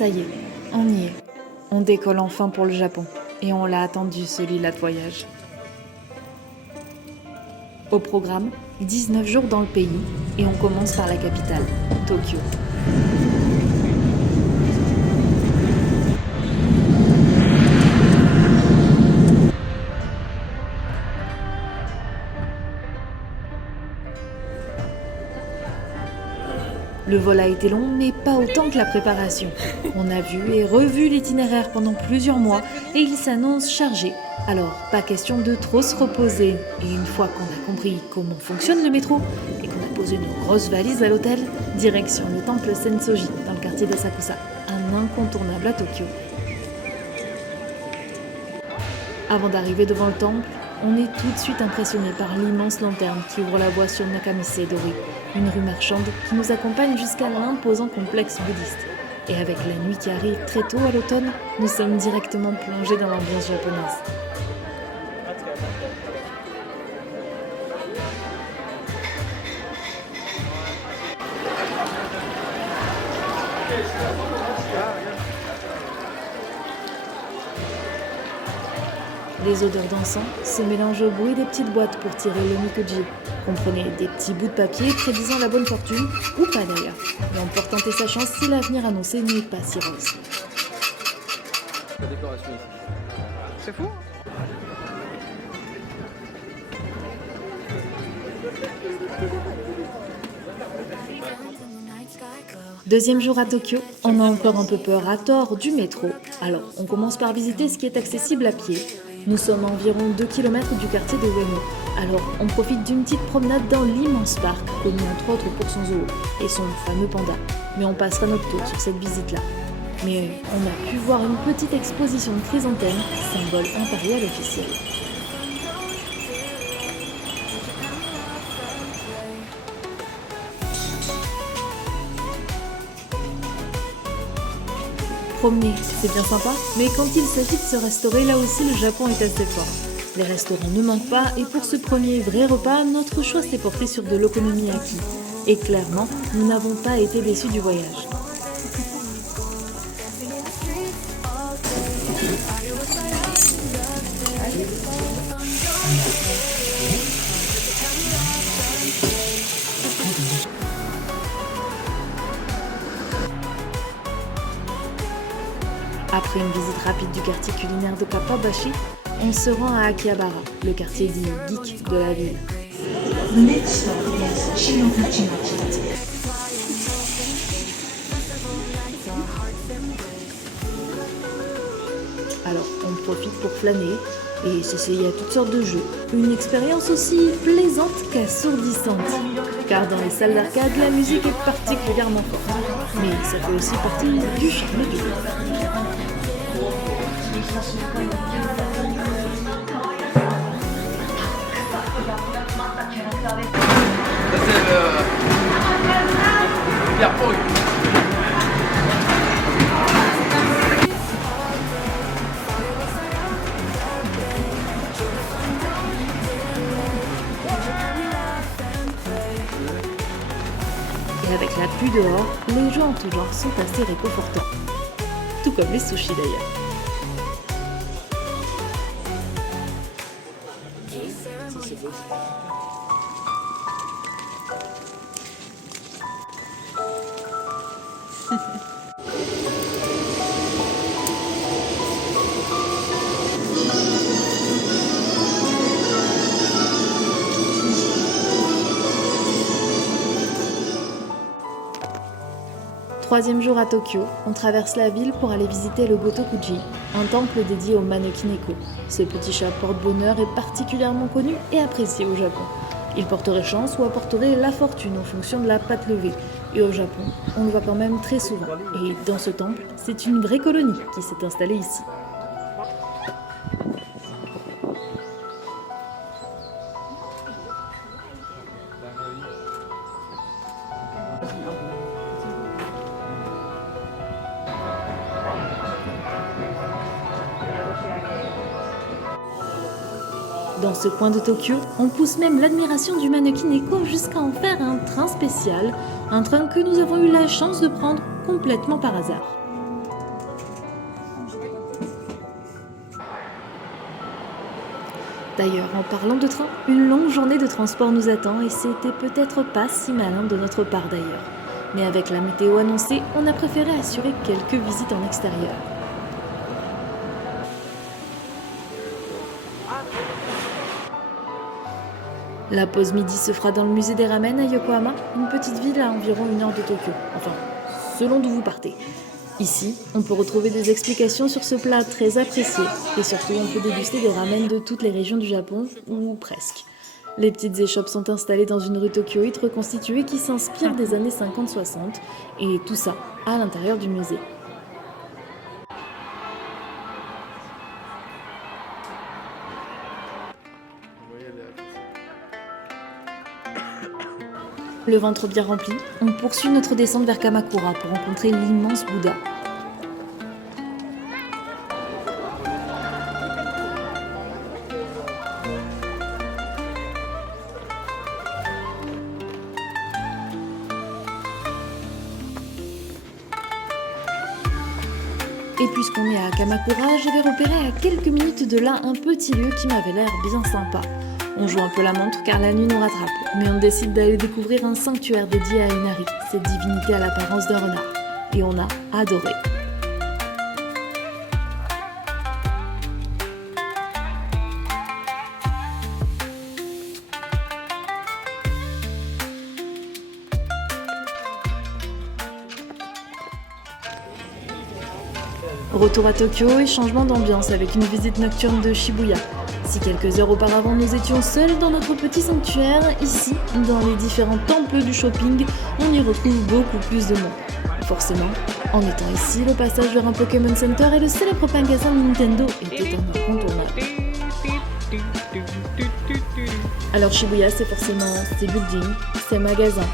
Ça y est, on y est. On décolle enfin pour le Japon. Et on l'a attendu, celui-là de voyage. Au programme, 19 jours dans le pays. Et on commence par la capitale, Tokyo. Le vol a été long, mais pas autant que la préparation. On a vu et revu l'itinéraire pendant plusieurs mois et il s'annonce chargé. Alors, pas question de trop se reposer. Et une fois qu'on a compris comment fonctionne le métro et qu'on a posé nos grosses valises à l'hôtel, direction le temple Sensoji dans le quartier d'Asakusa, un incontournable à Tokyo. Avant d'arriver devant le temple, on est tout de suite impressionné par l'immense lanterne qui ouvre la voie sur Nakamise-dori, une rue marchande qui nous accompagne jusqu'à l'imposant complexe bouddhiste. Et avec la nuit qui arrive très tôt à l'automne, nous sommes directement plongés dans l'ambiance japonaise. Les odeurs d'encens se mélangent au bruit des petites boîtes pour tirer le mikuji. Comprenez, des petits bouts de papier prédisant la bonne fortune, ou pas d'ailleurs. Et on peut tenter sa chance si l'avenir annoncé n'est pas si rose. La décoration ici. C'est fou. Deuxième jour à Tokyo, on a encore un peu peur à tort du métro. Alors, on commence par visiter ce qui est accessible à pied. Nous sommes à environ 2 km du quartier de Ueno. Alors, on profite d'une petite promenade dans l'immense parc, connu entre autres pour son zoo et son fameux panda. Mais on passera notre tour sur cette visite-là. Mais on a pu voir une petite exposition de chrysanthèmes, symbole impérial officiel. Promener, c'est bien sympa, mais quand il s'agit de se restaurer, là aussi le Japon est assez fort. Les restaurants ne manquent pas et pour ce premier vrai repas, notre choix s'est porté sur de l'okonomiyaki. Et clairement, nous n'avons pas été déçus du voyage. Après une visite rapide du quartier culinaire de Kappabashi, on se rend à Akihabara, le quartier dit geek de la ville. Alors, on profite pour flâner et s'essayer à toutes sortes de jeux. Une expérience aussi plaisante qu'assourdissante. Car dans les salles d'arcade, la musique est particulièrement forte. Mais ça fait aussi partie du charme du jeu. Ça c'est le Pierre Pourri. Et avec la pluie dehors, les jeux en tout genre sont assez réconfortants. Tout comme les sushis d'ailleurs. Troisième jour à Tokyo, on traverse la ville pour aller visiter le Gotokuji, un temple dédié au Maneki-neko. Ce petit chat porte-bonheur est particulièrement connu et apprécié au Japon. Il porterait chance ou apporterait la fortune en fonction de la patte levée. Et au Japon, on le voit quand même très souvent. Et dans ce temple, c'est une vraie colonie qui s'est installée ici. Dans ce coin de Tokyo, on pousse même l'admiration du Maneki-neko jusqu'à en faire un train spécial, un train que nous avons eu la chance de prendre complètement par hasard. D'ailleurs, en parlant de train, une longue journée de transport nous attend et c'était peut-être pas si malin de notre part d'ailleurs. Mais avec la météo annoncée, on a préféré assurer quelques visites en extérieur. La pause midi se fera dans le musée des ramen à Yokohama, une petite ville à environ 1 heure de Tokyo. Enfin, selon d'où vous partez. Ici, on peut retrouver des explications sur ce plat très apprécié. Et surtout, on peut déguster des ramen de toutes les régions du Japon, ou presque. Les petites échoppes sont installées dans une rue tokyoïte reconstituée qui s'inspire des années 50-60. Et tout ça à l'intérieur du musée. Le ventre bien rempli, on poursuit notre descente vers Kamakura pour rencontrer l'immense Bouddha. Et puisqu'on est à Kamakura, j'avais repéré à quelques minutes de là un petit lieu qui m'avait l'air bien sympa. On joue un peu la montre car la nuit nous rattrape, mais on décide d'aller découvrir un sanctuaire dédié à Inari, cette divinité à l'apparence d'un renard. Et on a adoré. Retour à Tokyo et changement d'ambiance avec une visite nocturne de Shibuya. Si quelques heures auparavant nous étions seuls dans notre petit sanctuaire, ici, dans les différents temples du shopping, on y retrouve beaucoup plus de monde. Forcément, en étant ici, le passage vers un Pokémon Center et le célèbre magasin Nintendo était un incontournable. Alors Shibuya, c'est forcément ses buildings, ses magasins.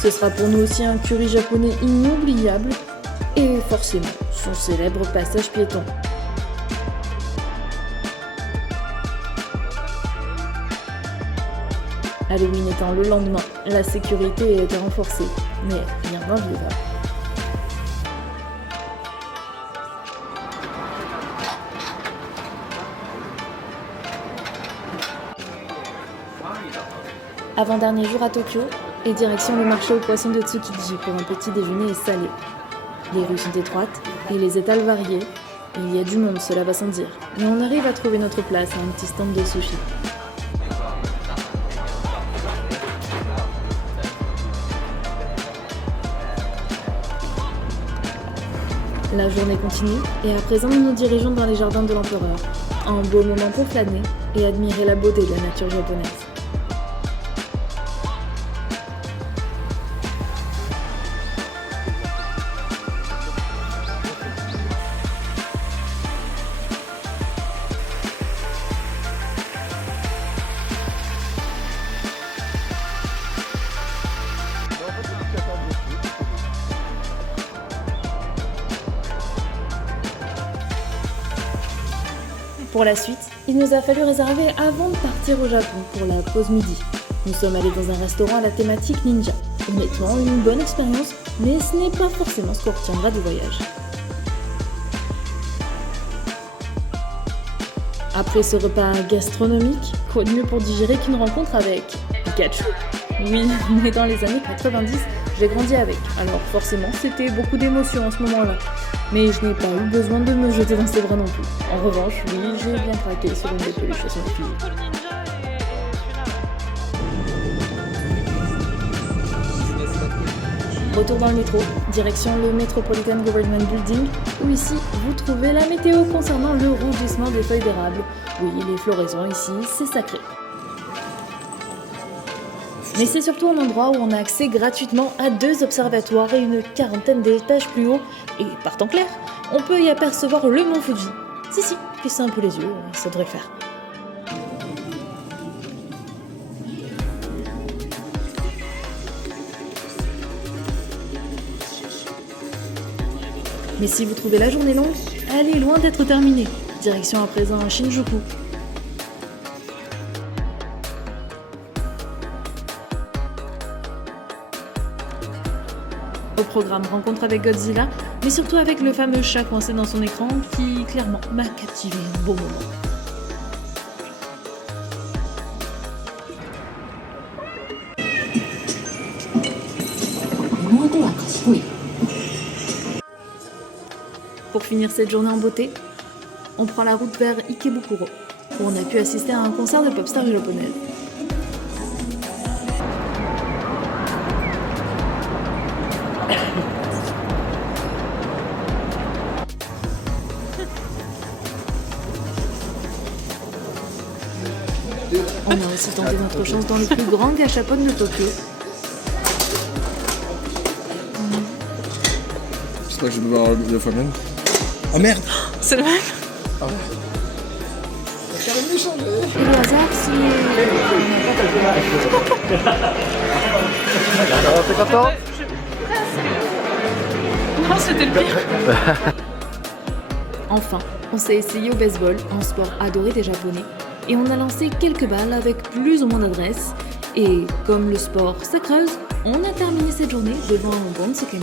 Ce sera pour nous aussi un curry japonais inoubliable et forcément son célèbre passage piéton. Halloween étant le lendemain, la sécurité était renforcée, mais rien d'invivable. Avant-dernier jour à Tokyo, et direction le marché aux poissons de Tsukiji pour un petit déjeuner salé. Les rues sont étroites et les étals variés. Il y a du monde, cela va sans dire, mais on arrive à trouver notre place à un petit stand de sushi. La journée continue et à présent nous nous dirigeons dans les jardins de l'empereur. Un beau moment pour flâner et admirer la beauté de la nature japonaise. Pour la suite, il nous a fallu réserver avant de partir au Japon pour la pause midi. Nous sommes allés dans un restaurant à la thématique ninja. Honnêtement, une bonne expérience, mais ce n'est pas forcément ce qu'on retiendra du voyage. Après ce repas gastronomique, quoi de mieux pour digérer qu'une rencontre avec Pikachu? Oui, mais dans les années 90, j'ai grandi avec, alors forcément c'était beaucoup d'émotions en ce moment-là. Mais je n'ai pas eu besoin de me jeter dans ses bras non plus. En revanche, oui, j'ai bien craqué sur une des peluches à son fille. Retour dans le métro, direction le Metropolitan Government Building, où ici, vous trouvez la météo concernant le rougissement des feuilles d'érable. Oui, les floraisons ici, c'est sacré. Mais c'est surtout un endroit où on a accès gratuitement à 2 observatoires et une quarantaine d'étages plus haut. Et par temps clair, on peut y apercevoir le mont Fuji. Si, plissez un peu les yeux, ça devrait faire. Mais si vous trouvez la journée longue, elle est loin d'être terminée. Direction à présent à Shinjuku. Au programme, rencontre avec Godzilla, mais surtout avec le fameux chat coincé dans son écran qui, clairement, m'a captivé un beau moment. Oui. Pour finir cette journée en beauté, on prend la route vers Ikebukuro, où on a pu assister à un concert de pop stars japonaises. On a aussi tenté notre chance dans le plus grand gashapon de Tokyo. J'espère que je vais voir deux fois même. Oh merde! C'est le même. Et le hasard, si... T'es content? Non, c'était le pire. Enfin, on s'est essayé au baseball, un sport adoré des Japonais, et on a lancé quelques balles avec plus ou moins d'adresse. Et comme le sport, ça creuse, on a terminé cette journée devant un bon Tsukemen.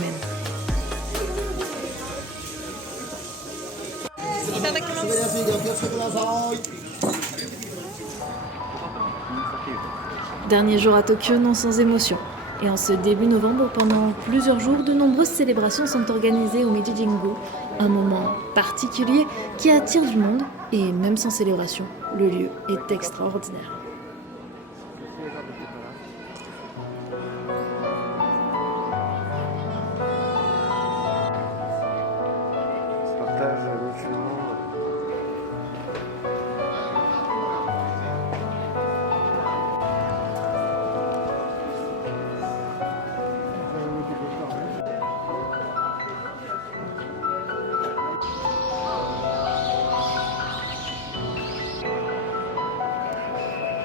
Dernier jour à Tokyo, non sans émotion. Et en ce début novembre, pendant plusieurs jours, de nombreuses célébrations sont organisées au Meiji-Jingu, un moment particulier qui attire du monde, et même sans célébration, le lieu est extraordinaire. Partage mutuellement.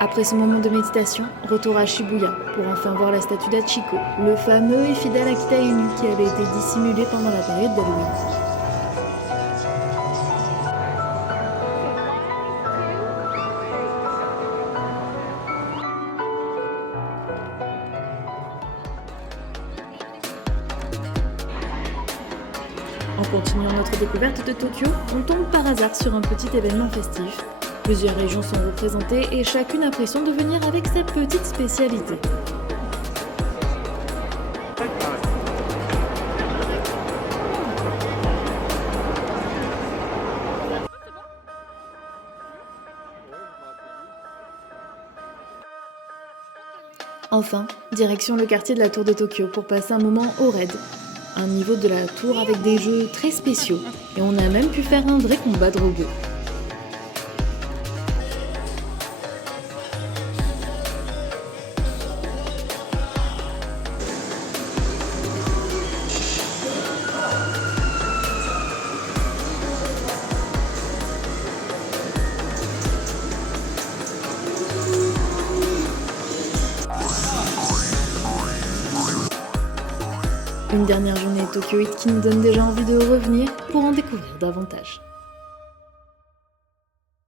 Après ce moment de méditation, retour à Shibuya pour enfin voir la statue d'Hachiko, le fameux et fidèle Akita Inu qui avait été dissimulé pendant la période d'Halloween. En continuant notre découverte de Tokyo, on tombe par hasard sur un petit événement festif. Plusieurs régions sont représentées et chacune a l'impression de venir avec sa petite spécialité. Enfin, direction le quartier de la Tour de Tokyo pour passer un moment au raid. Un niveau de la tour avec des jeux très spéciaux et on a même pu faire un vrai combat de robots. Une dernière journée Tokyo Heat qui nous donne déjà envie de revenir pour en découvrir davantage.